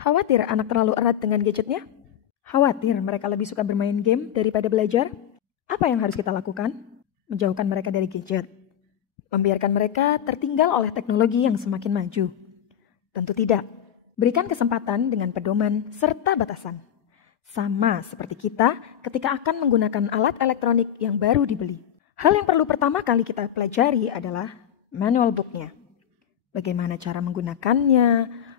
Khawatir anak terlalu erat dengan gadgetnya? Khawatir mereka lebih suka bermain game daripada belajar? Apa yang harus kita lakukan? Menjauhkan mereka dari gadget. Membiarkan mereka tertinggal oleh teknologi yang semakin maju? Tentu tidak. Berikan kesempatan dengan pedoman serta batasan. Sama seperti kita ketika akan menggunakan alat elektronik yang baru dibeli. Hal yang perlu pertama kali kita pelajari adalah manual booknya. Bagaimana cara menggunakannya,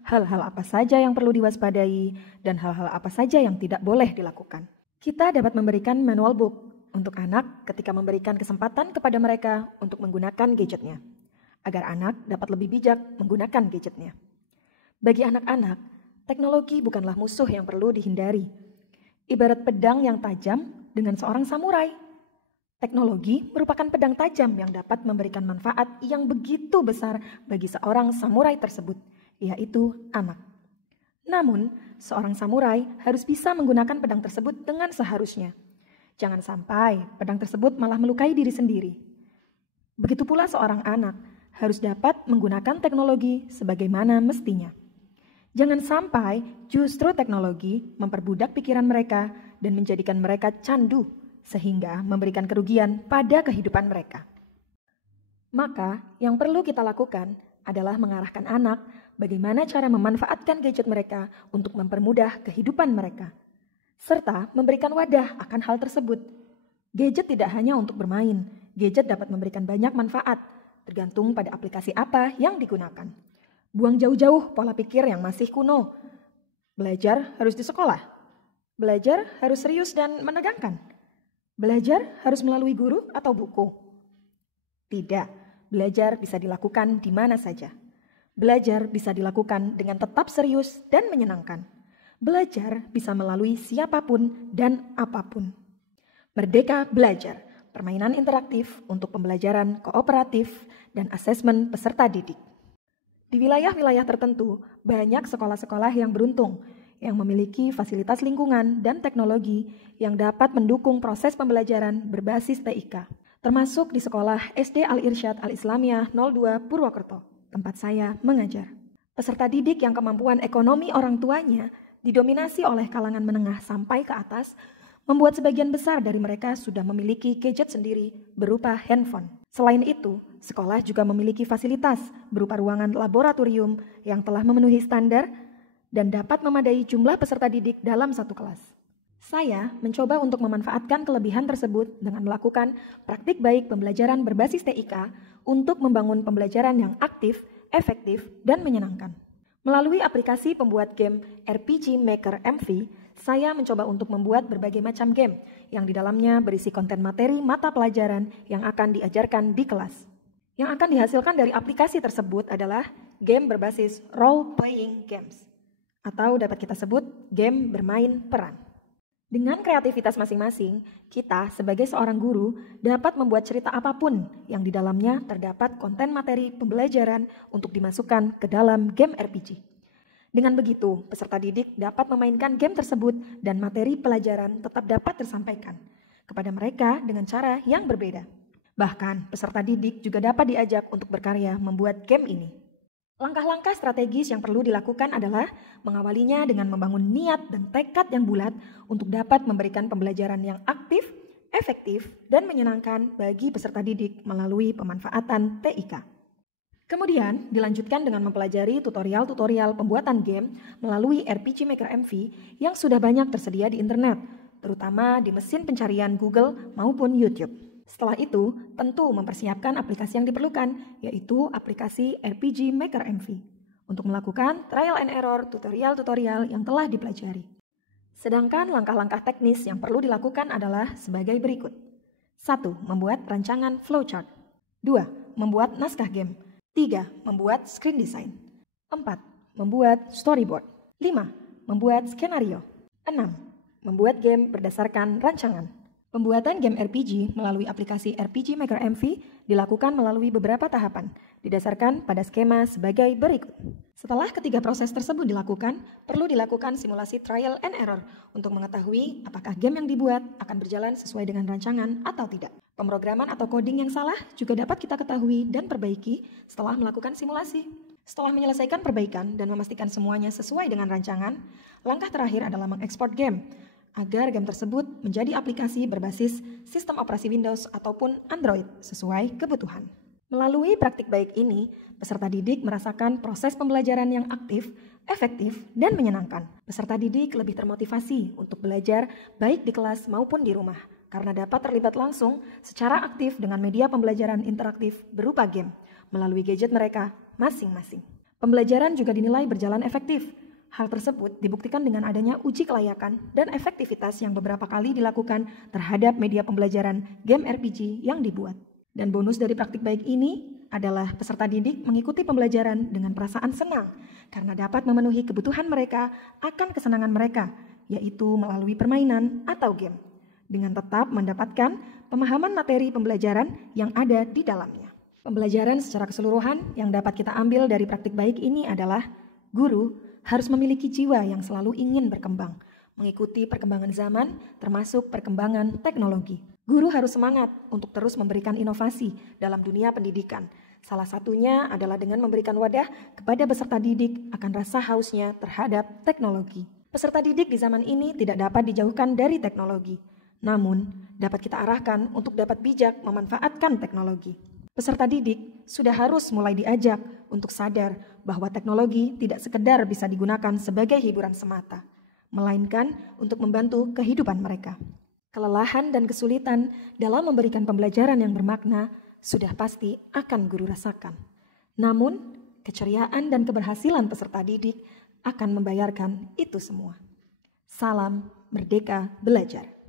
hal-hal apa saja yang perlu diwaspadai, dan hal-hal apa saja yang tidak boleh dilakukan. Kita dapat memberikan manual book untuk anak ketika memberikan kesempatan kepada mereka untuk menggunakan gadgetnya, agar anak dapat lebih bijak menggunakan gadgetnya. Bagi anak-anak, teknologi bukanlah musuh yang perlu dihindari. Ibarat pedang yang tajam dengan seorang samurai. Teknologi merupakan pedang tajam yang dapat memberikan manfaat yang begitu besar bagi seorang samurai tersebut, yaitu anak. Namun, seorang samurai harus bisa menggunakan pedang tersebut dengan seharusnya. Jangan sampai pedang tersebut malah melukai diri sendiri. Begitu pula seorang anak harus dapat menggunakan teknologi sebagaimana mestinya. Jangan sampai justru teknologi memperbudak pikiran mereka dan menjadikan mereka candu, sehingga memberikan kerugian pada kehidupan mereka. Maka, yang perlu kita lakukan adalah mengarahkan anak bagaimana cara memanfaatkan gadget mereka untuk mempermudah kehidupan mereka, serta memberikan wadah akan hal tersebut. Gadget tidak hanya untuk bermain, gadget dapat memberikan banyak manfaat, tergantung pada aplikasi apa yang digunakan. Buang jauh-jauh pola pikir yang masih kuno. Belajar harus di sekolah. Belajar harus serius dan menegangkan. Belajar harus melalui guru atau buku? Tidak, belajar bisa dilakukan di mana saja. Belajar bisa dilakukan dengan tetap serius dan menyenangkan. Belajar bisa melalui siapapun dan apapun. Merdeka Belajar, permainan interaktif untuk pembelajaran kooperatif dan asesmen peserta didik. Di wilayah-wilayah tertentu, banyak sekolah-sekolah yang beruntung yang memiliki fasilitas lingkungan dan teknologi yang dapat mendukung proses pembelajaran berbasis TIK, termasuk di sekolah SD Al-Irsyad Al-Islamiyah 02 Purwokerto, tempat saya mengajar. Peserta didik yang kemampuan ekonomi orang tuanya didominasi oleh kalangan menengah sampai ke atas, membuat sebagian besar dari mereka sudah memiliki gadget sendiri berupa handphone. Selain itu, sekolah juga memiliki fasilitas berupa ruangan laboratorium yang telah memenuhi standar dan dapat memadai jumlah peserta didik dalam satu kelas. Saya mencoba untuk memanfaatkan kelebihan tersebut dengan melakukan praktik baik pembelajaran berbasis TIK untuk membangun pembelajaran yang aktif, efektif, dan menyenangkan. Melalui aplikasi pembuat game RPG Maker MV, saya mencoba untuk membuat berbagai macam game yang di dalamnya berisi konten materi mata pelajaran yang akan diajarkan di kelas. Yang akan dihasilkan dari aplikasi tersebut adalah game berbasis role-playing games, atau dapat kita sebut game bermain peran. Dengan kreativitas masing-masing, kita sebagai seorang guru dapat membuat cerita apapun yang di dalamnya terdapat konten materi pembelajaran untuk dimasukkan ke dalam game RPG. Dengan begitu, peserta didik dapat memainkan game tersebut dan materi pelajaran tetap dapat tersampaikan kepada mereka dengan cara yang berbeda. Bahkan, peserta didik juga dapat diajak untuk berkarya membuat game ini. Langkah-langkah strategis yang perlu dilakukan adalah mengawalinya dengan membangun niat dan tekad yang bulat untuk dapat memberikan pembelajaran yang aktif, efektif, dan menyenangkan bagi peserta didik melalui pemanfaatan TIK. Kemudian dilanjutkan dengan mempelajari tutorial-tutorial pembuatan game melalui RPG Maker MV yang sudah banyak tersedia di internet, terutama di mesin pencarian Google maupun YouTube. Setelah itu, tentu mempersiapkan aplikasi yang diperlukan, yaitu aplikasi RPG Maker MV, untuk melakukan trial and error tutorial-tutorial yang telah dipelajari. Sedangkan langkah-langkah teknis yang perlu dilakukan adalah sebagai berikut. 1. Membuat rancangan flowchart. 2. Membuat naskah game. 3. Membuat screen design. 4. Membuat storyboard. 5. Membuat skenario. 6. Membuat game berdasarkan rancangan. Pembuatan game RPG melalui aplikasi RPG Maker MV dilakukan melalui beberapa tahapan, didasarkan pada skema sebagai berikut. Setelah ketiga proses tersebut dilakukan, perlu dilakukan simulasi trial and error untuk mengetahui apakah game yang dibuat akan berjalan sesuai dengan rancangan atau tidak. Pemrograman atau coding yang salah juga dapat kita ketahui dan perbaiki setelah melakukan simulasi. Setelah menyelesaikan perbaikan dan memastikan semuanya sesuai dengan rancangan, langkah terakhir adalah mengekspor game, agar game tersebut menjadi aplikasi berbasis sistem operasi Windows ataupun Android sesuai kebutuhan. Melalui praktik baik ini, peserta didik merasakan proses pembelajaran yang aktif, efektif, dan menyenangkan. Peserta didik lebih termotivasi untuk belajar baik di kelas maupun di rumah, karena dapat terlibat langsung secara aktif dengan media pembelajaran interaktif berupa game melalui gadget mereka masing-masing. Pembelajaran juga dinilai berjalan efektif. Hal tersebut dibuktikan dengan adanya uji kelayakan dan efektivitas yang beberapa kali dilakukan terhadap media pembelajaran game RPG yang dibuat. Dan bonus dari praktik baik ini adalah peserta didik mengikuti pembelajaran dengan perasaan senang karena dapat memenuhi kebutuhan mereka akan kesenangan mereka, yaitu melalui permainan atau game, dengan tetap mendapatkan pemahaman materi pembelajaran yang ada di dalamnya. Pembelajaran secara keseluruhan yang dapat kita ambil dari praktik baik ini adalah guru harus memiliki jiwa yang selalu ingin berkembang, mengikuti perkembangan zaman termasuk perkembangan teknologi. Guru harus semangat untuk terus memberikan inovasi dalam dunia pendidikan. Salah satunya adalah dengan memberikan wadah kepada peserta didik akan rasa hausnya terhadap teknologi. Peserta didik di zaman ini tidak dapat dijauhkan dari teknologi, namun dapat kita arahkan untuk dapat bijak memanfaatkan teknologi. Peserta didik sudah harus mulai diajak untuk sadar bahwa teknologi tidak sekedar bisa digunakan sebagai hiburan semata, melainkan untuk membantu kehidupan mereka. Kelelahan dan kesulitan dalam memberikan pembelajaran yang bermakna sudah pasti akan guru rasakan. Namun, keceriaan dan keberhasilan peserta didik akan membayarkan itu semua. Salam Merdeka Belajar.